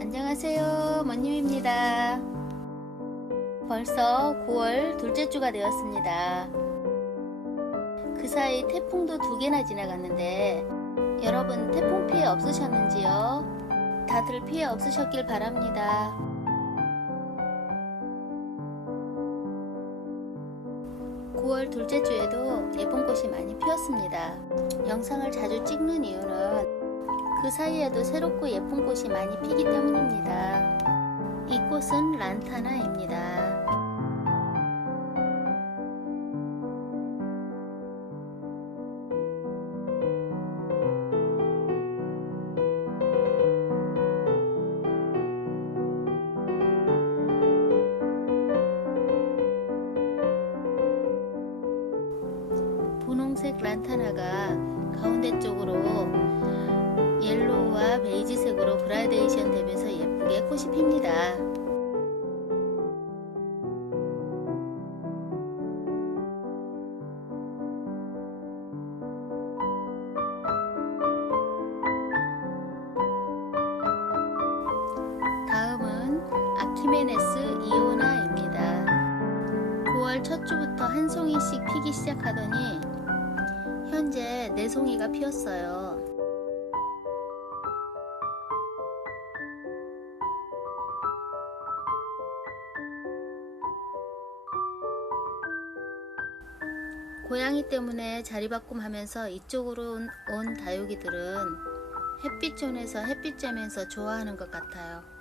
안녕하세요. 먼님입니다. 벌써 9월 둘째 주가 되었습니다. 그 사이 태풍도 두 개나 지나갔는데 여러분 태풍 피해 없으셨는지요? 다들 피해 없으셨길 바랍니다. 둘째 주에도 예쁜 꽃이 많이 피었습니다 영상을 자주 찍는 이유는 그 사이에도 새롭고 예쁜 꽃이 많이 피기 때문입니다. 이 꽃은 란타나입니다. 분홍색 란타나가 가운데 쪽으로 옐로우와 베이지색으로 그라데이션 되면서 예쁘게 꽃이 핍니다. 다음은 아키메네스 이오나입니다. 9월 첫 주부터 한 송이씩 피기 시작하더니 현재 네 송이가 피었어요. 고양이 때문에 자리바꿈하면서 이쪽으로 온, 온 다육이들은 햇빛존에서 햇빛 쬐면서 좋아하는 것 같아요.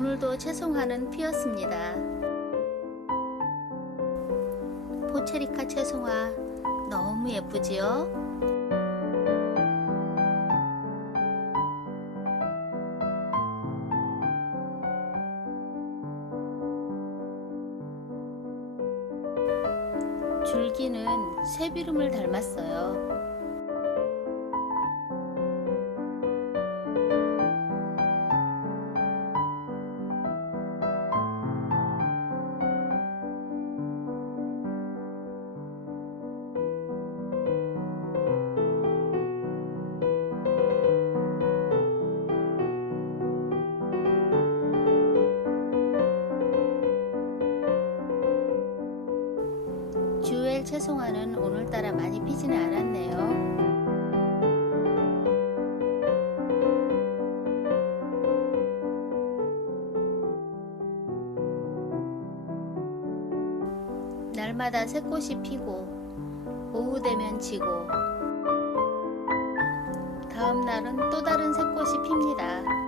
오늘도 채송화는 피었습니다. 포체리카 채송화 너무 예쁘지요? 줄기는 새비름을 닮았어요. 채송화는 오늘따라 많이 피지는 않았네요. 날마다 새꽃이 피고 오후 되면 지고 다음 날은 또 다른 새꽃이 핍니다.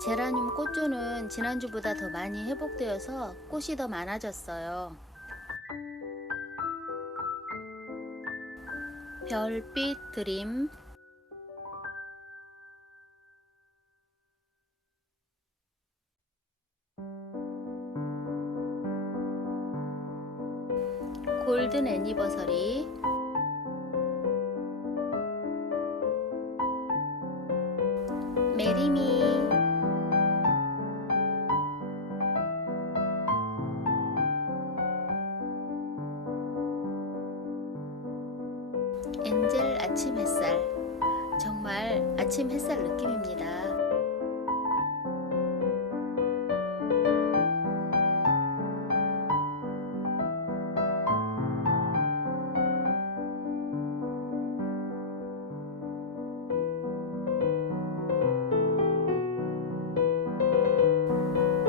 제라늄 꽃조는 지난주보다 더 많이 회복되어서 꽃이 더 많아졌어요. 별빛 드림 골든 애니버서리 엔젤 아침 햇살 정말 아침 햇살 느낌입니다.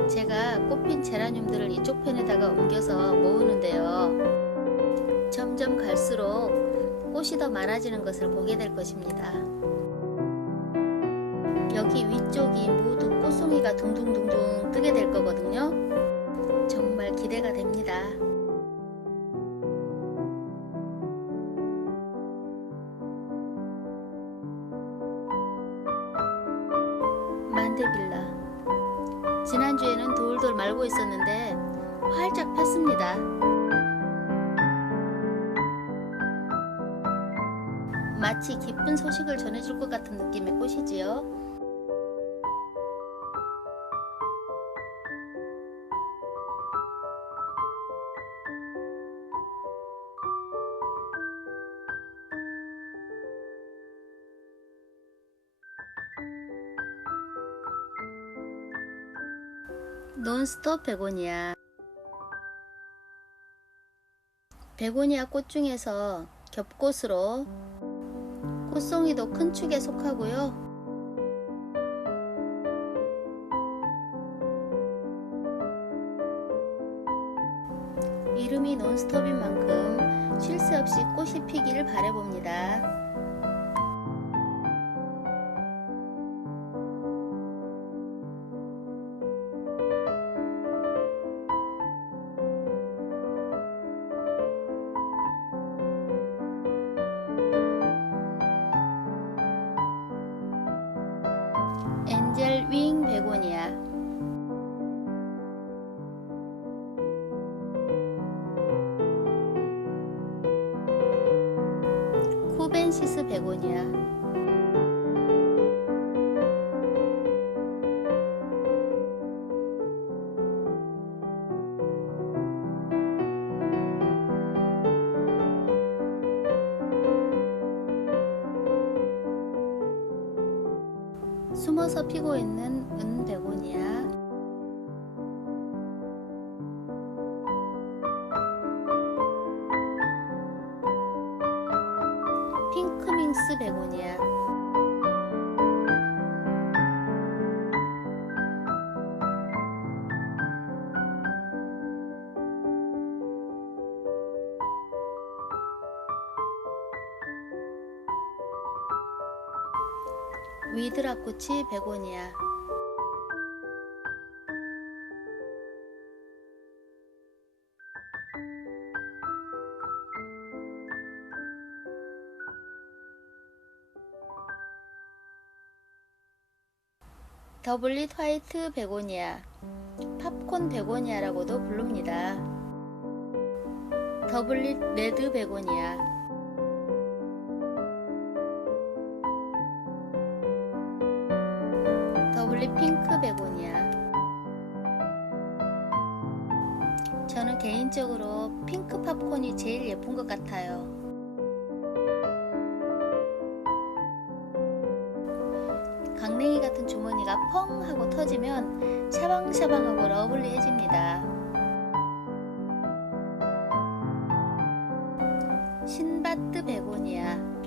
제가 꽃핀 제라늄들을 이쪽 편에다가 옮겨서 모으는데요. 점점 갈수록 꽃이 더 많아지는 것을 보게 될 것입니다. 여기 위쪽이 모두 꽃송이가 둥둥둥둥 뜨게 될 거거든요. 정말 기대가 됩니다. 만데빌라 지난주에는 돌돌 말고 있었는데 활짝 폈습니다. 마치 기쁜 소식을 전해줄 것 같은 느낌의 꽃이지요. 논스톱 베고니아 베고니아 꽃 중에서 겹꽃으로 꽃송이도 큰 축에 속하고요. 이름이 논스톱인 만큼 쉴 새 없이 꽃이 피기를 바라봅니다. 쿠벤시스 베고니아 숨어서 피고 있는 은 베고니아 핑크밍스 베고니아 위드라꽃이 베고니아 더블릿 화이트 베고니아 팝콘 베고니아라고도 부릅니다. 더블릿 레드 베고니아 더블릿 핑크 베고니아 저는 개인적으로 핑크 팝콘이 제일 예쁜 것 같아요. 주머니가 펑 하고 터지면 샤방샤방하고 러블리해집니다. 신바트 베고니아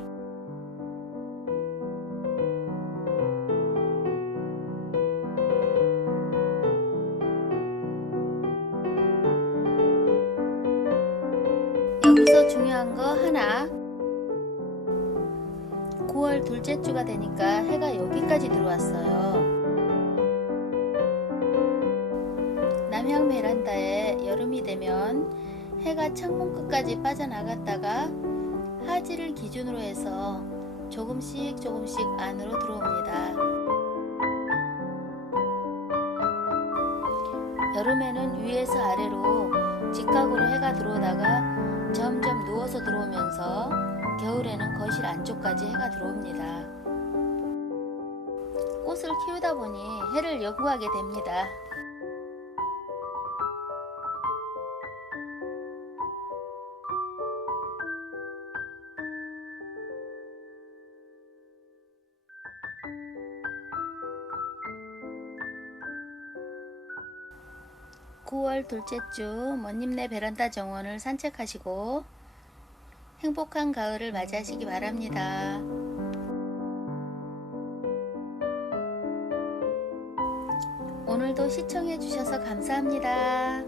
9월 둘째 주가 되니까 해가 여기까지 들어왔어요. 남향 베란다에 여름이 되면 해가 창문 끝까지 빠져나갔다가 하지를 기준으로 해서 조금씩 조금씩 안으로 들어옵니다. 여름에는 위에서 아래로 직각으로 해가 들어오다가 점점 누워서 들어오면서 겨울에는 거실 안쪽까지 해가 들어옵니다. 꽃을 키우다 보니 해를 연구하게 됩니다. (9월) 둘째 주 먼님네 베란다 정원을 산책하시고 행복한 가을을 맞이하시기 바랍니다. 오늘도 시청해 주셔서 감사합니다.